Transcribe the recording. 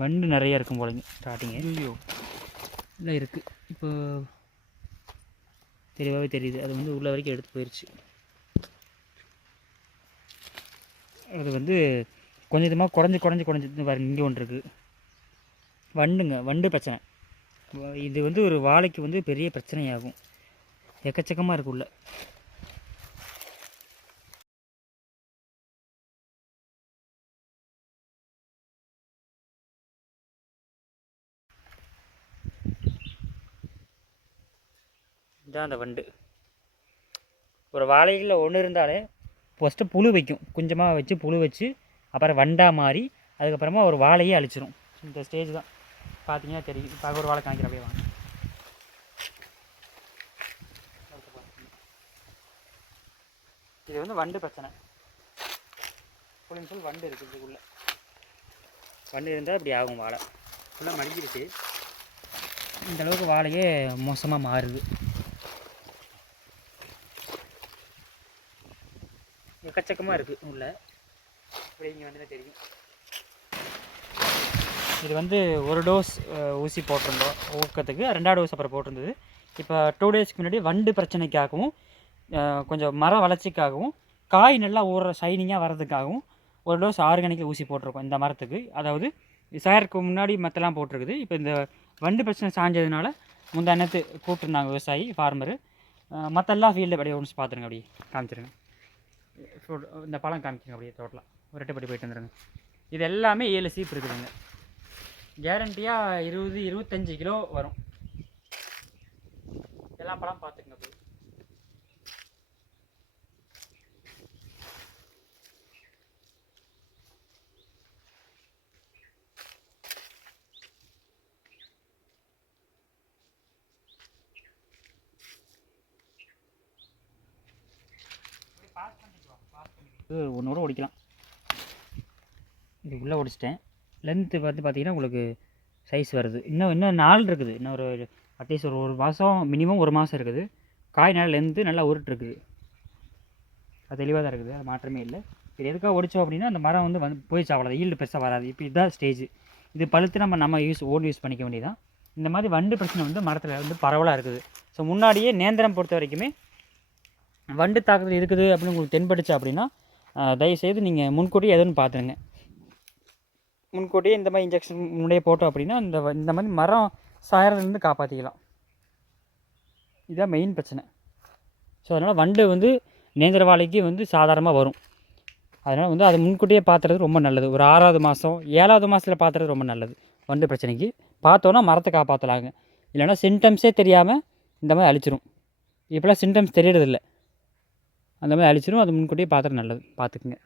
வண்டு நிறைய இருக்கும் போலங்க ஸ்டார்டிங்கு ஐயோ. இல்லை இருக்குது இப்போ தெளிவாகவே தெரியுது. அது வந்து உள்ள வரைக்கும் எடுத்து போயிடுச்சு அது வந்து கொஞ்சம் கொஞ்சமாக குறைஞ்சி குறைஞ்சி. குறைஞ்சி பாருங்க இங்கே ஒன்று இருக்குது வண்டுங்க வண்டு பிரச்சனை. இது வந்து ஒரு வாழைக்கு வந்து பெரிய பிரச்சனையாகும். எக்கச்சக்கமாக இருக்குள்ள இதான் அந்த வண்டு. ஒரு வாழைகளில் ஒன்று இருந்தாலே ஃபஸ்ட்டு புழு வைக்கும். கொஞ்சமாக வச்சு புழு வச்சு அப்புறம் வண்டாக மாறி அதுக்கப்புறமா ஒரு வாழையே அழிச்சிரும். இந்த ஸ்டேஜ் தான். பார்த்தீங்கன்னா தெரியும். இப்போ ஒரு வாழை காமிக்கிற அப்படியே வாங்க. இது வந்து வண்டு பிரச்சனை. ஃபுல் ஃபுல் வண்டு இருக்குது இதுக்குள்ளே. வண்டு இருந்தால் இப்படி ஆகும் வாழை. ஃபுல்லாக மடிஞ்சிருச்சு. இந்த அளவுக்கு வாழையே மோசமாக மாறுது. எக்கச்சக்கமாக இருக்குது உள்ள. இப்படி இங்கே வந்து தெரியும். இது வந்து ஒரு டோஸ் ஊசி போட்டிருந்தோம். ஊக்கத்துக்கு. ரெண்டாவது டோஸ் அப்புறம் போட்டிருந்தது. இப்போ டூ டேஸ்க்கு முன்னாடி வண்டு பிரச்சனைக்காகவும் கொஞ்சம் மர வளர்ச்சிக்காகவும் காய் நல்லா ஊற ஷைனிங்காக வர்றதுக்காகவும் ஒரு டோஸ் ஆர்கானிக்கில் ஊசி போட்டிருக்கோம் இந்த மரத்துக்கு. அதாவது சாருக்கு முன்னாடி மற்றெல்லாம் போட்டிருக்குது. இப்போ இந்த வண்டு பிரச்சனை சாஞ்சதுனால முந்தானத்து கூப்பிட்டுருந்தாங்க விவசாயி ஃபார்மரு மற்ற எல்லா ஃபீல்டு அப்படியே ஒன்று பார்த்துருங்க அப்படியே காமிச்சிருங்க. இந்த பழம் காமிச்சிங்க அப்படியே டோட்டலாக ஒரு ரெட்டைப்பட்டி போயிட்டு வந்துடுங்க இது எல்லாமே ஏழு சீப் இருக்குதுங்க. கேரண்டியாக இருபது இருபத்தஞ்சி கிலோ வரும். எல்லா பழம் பார்த்துக்குங்க அப்படியே இது ஒன்றோட ஒடிக்கலாம். இது உள்ளே ஒடிச்சிட்டேன். லென்த்து வந்து பார்த்தீங்கன்னா உங்களுக்கு சைஸ் வருது. இன்னும் இன்னும் நாள் இருக்குது. இன்னும் ஒரு அட்லீஸ்ட் ஒரு ஒரு மாதம் மினிமம் ஒரு மாதம் இருக்குது. காய் நல்லா லென்த்து நல்லா உருட்டு இருக்குது. அது தெளிவாக தான் இருக்குது. அது மாற்றமே இல்லை. இது எதுக்காக ஒடிச்சோம் அப்படின்னா அந்த மரம் வந்து வந்து போயிடுச்சு அவ்வளோ ஈல்டு பெருசாக வராது. இப்போ இதுதான் ஸ்டேஜ் இது பழுத்து நம்ம நம்ம யூஸ் ஓன் யூஸ் பண்ணிக்க வேண்டியதான் இந்த மாதிரி வண்டு பிரச்சனை வந்து மரத்தில் வந்து பரவலாக இருக்குது. ஸோ முன்னாடியே நேந்திரம் பொறுத்த வரைக்குமே வண்டு தாக்குதல் இருக்குது அப்படின்னு உங்களுக்கு தென்பட்டுச்சு அப்படின்னா தயவுசெய்து நீங்கள் முன்கூட்டியே எதுன்னு பார்த்துருங்க முன்கூட்டியே இந்த மாதிரி இன்ஜெக்ஷன் முன்னாடியே போட்டோம் அப்படின்னா இந்த இந்த மாதிரி மரம் சாயறதுலேருந்து காப்பாற்றிக்கலாம் இதுதான் மெயின் பிரச்சனை. ஸோ அதனால் வண்டு வந்து நேந்திரவாழைக்கு வந்து சாதாரணமாக வரும். அதனால் வந்து அதை முன்கூட்டியே பார்த்துறது ரொம்ப நல்லது. ஒரு ஆறாவது மாதம் ஏழாவது மாதத்தில் பார்த்துறது ரொம்ப நல்லது. வண்டு பிரச்சனைக்கு. பார்த்தோன்னா மரத்தை காப்பாற்றலாங்க இல்லைன்னா சிம்டம்ஸே தெரியாமல் இந்த மாதிரி அழிச்சிரும். இப்போலாம் சிம்டம்ஸ் தெரியறதில்ல. அந்த மாதிரி அழிச்சிடும் அது முன்கூட்டியே பார்த்துறது நல்லது. பார்த்துக்குங்க